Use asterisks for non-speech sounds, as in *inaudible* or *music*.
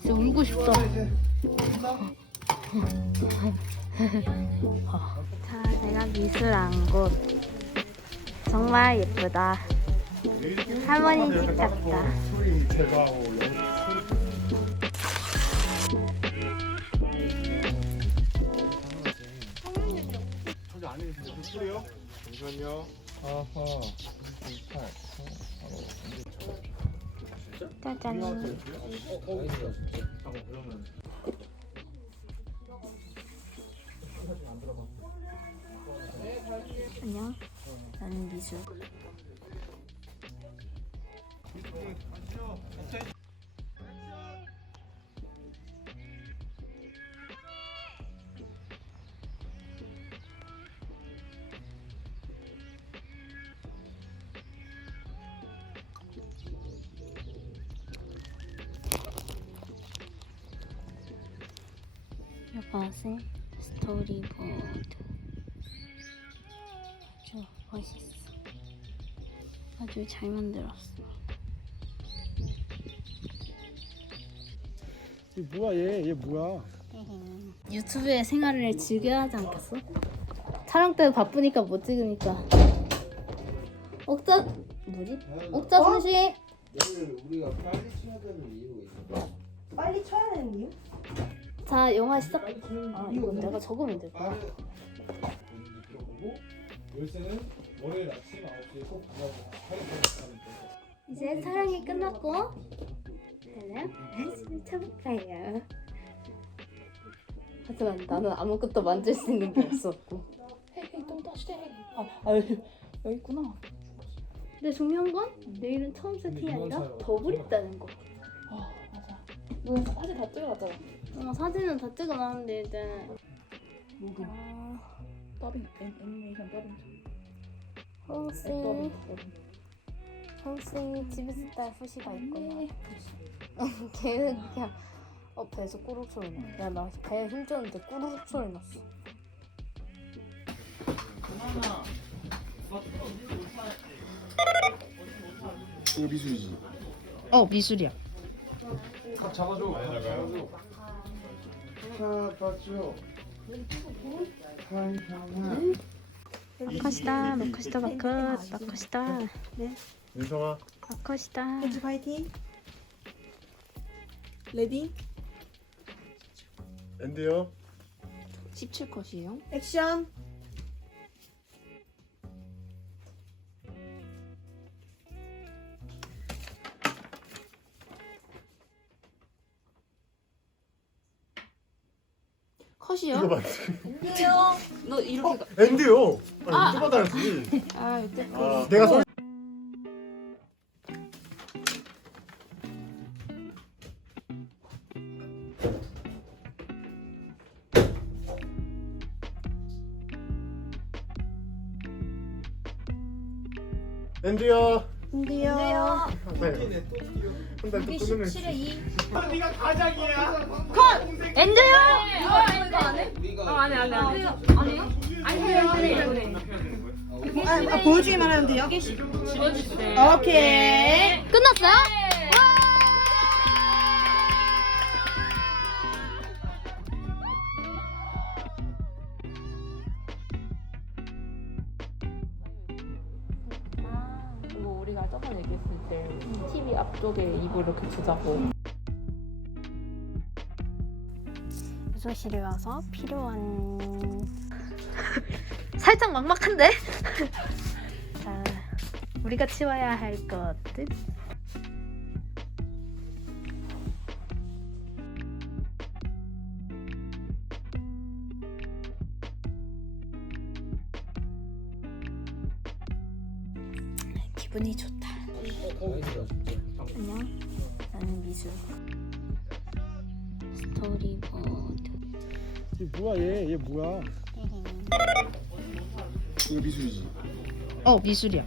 진짜 울고 싶다. 자, 제가 미술한 곳. 정말 예쁘다. 할머니 집 같다. 잠시만요. 아하. 28. 짜잔. 안녕. 나는 미술. 이것은 스토리보드. 아주 멋있어. 아주 잘 만들었어. 이 뭐야 얘? 얘 뭐야? 유튜브의 생활을 즐겨야 하지 않겠어? 촬영 때 바쁘니까 못 찍으니까. 옥자 뭐지? 옥자 순식. 얘를 우리가 빨리 쳐야 되는 이유가 있어. 빨리 쳐야 되는 이유? 자 영화 시작. 아 이거 내가 적으면 될 거야. 들어보고 열쇠는 월요일 아침 9시에 꼭 가져가고 하는 이제 촬영이 끝났고 쳐볼까요? 하지만 나는 아무것도 만질 수 있는 게 없었고. 헤이 헤이 좀 다시 해. 아, 아 여기, 여기 있구나. 근데 중요한 건 내일은 처음 세팅이 아니라 더블 있다는 거. 아 맞아. 너 사진 다 찍어놨잖아. 어, 사진은 다 찍어놨는데 이제 로그. 아, 더빙 애- 애니메이션 더빙. 홍씨 더빙 더빙. 홍씨 집에서 딸 후시가 있구나. 네. *laughs* 걔는 그냥 어 배에서 꾸룩 소리 나. 야나 배에 힘줬는데 꾸룩 소리 났어. 이거 미술이지. 어 미술이야. 잡아줘. 아, 봤죠? 마컷이다 마컷이다 마컷 마컷이다 윤성아. 마컷이다. 벤츠 파이팅. 레디. 앤디요. 17컷이에요. 액션. 컷이요? 이거 맞지? 너 이렇게 가. 앤디요. 아, 이거 받아야지. 아 이때 아, 내가 소 앤디야. 인디요. 네. 한달 또 끊으면. 엔드요. 우리가 안해 안해 아, 아 보여주기만 하면 돼요. 오케이. 끝났어요? 이거 우리가 저번에 얘기했을 때 TV 앞쪽에 이불 이렇게 두자고 유소실에 와서 필요한 *laughs* 살짝 막막한데? *laughs* 자, 우리가 치워야 할 것들 기분이 좋다. 안녕. 나는 미술. 스토리보드. 얘 뭐야 얘? 얘 뭐야? 이거 미술이지? 어 미술이야.